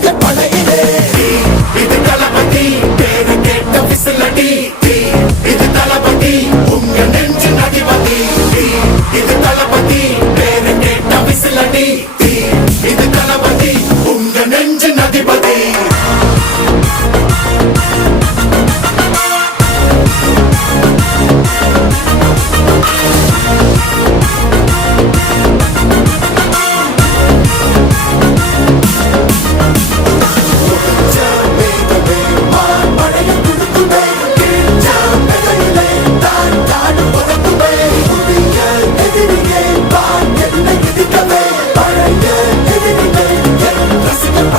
இது படையிலே இது தளபதி பேரு கேட்ட விசிலடி இது தளபதி உங்க நெஞ்சு அதிபதி இது தளபதி பேரு கேட்ட விசிலடி இது தளபதி உங்க நெஞ்சு அதிபதி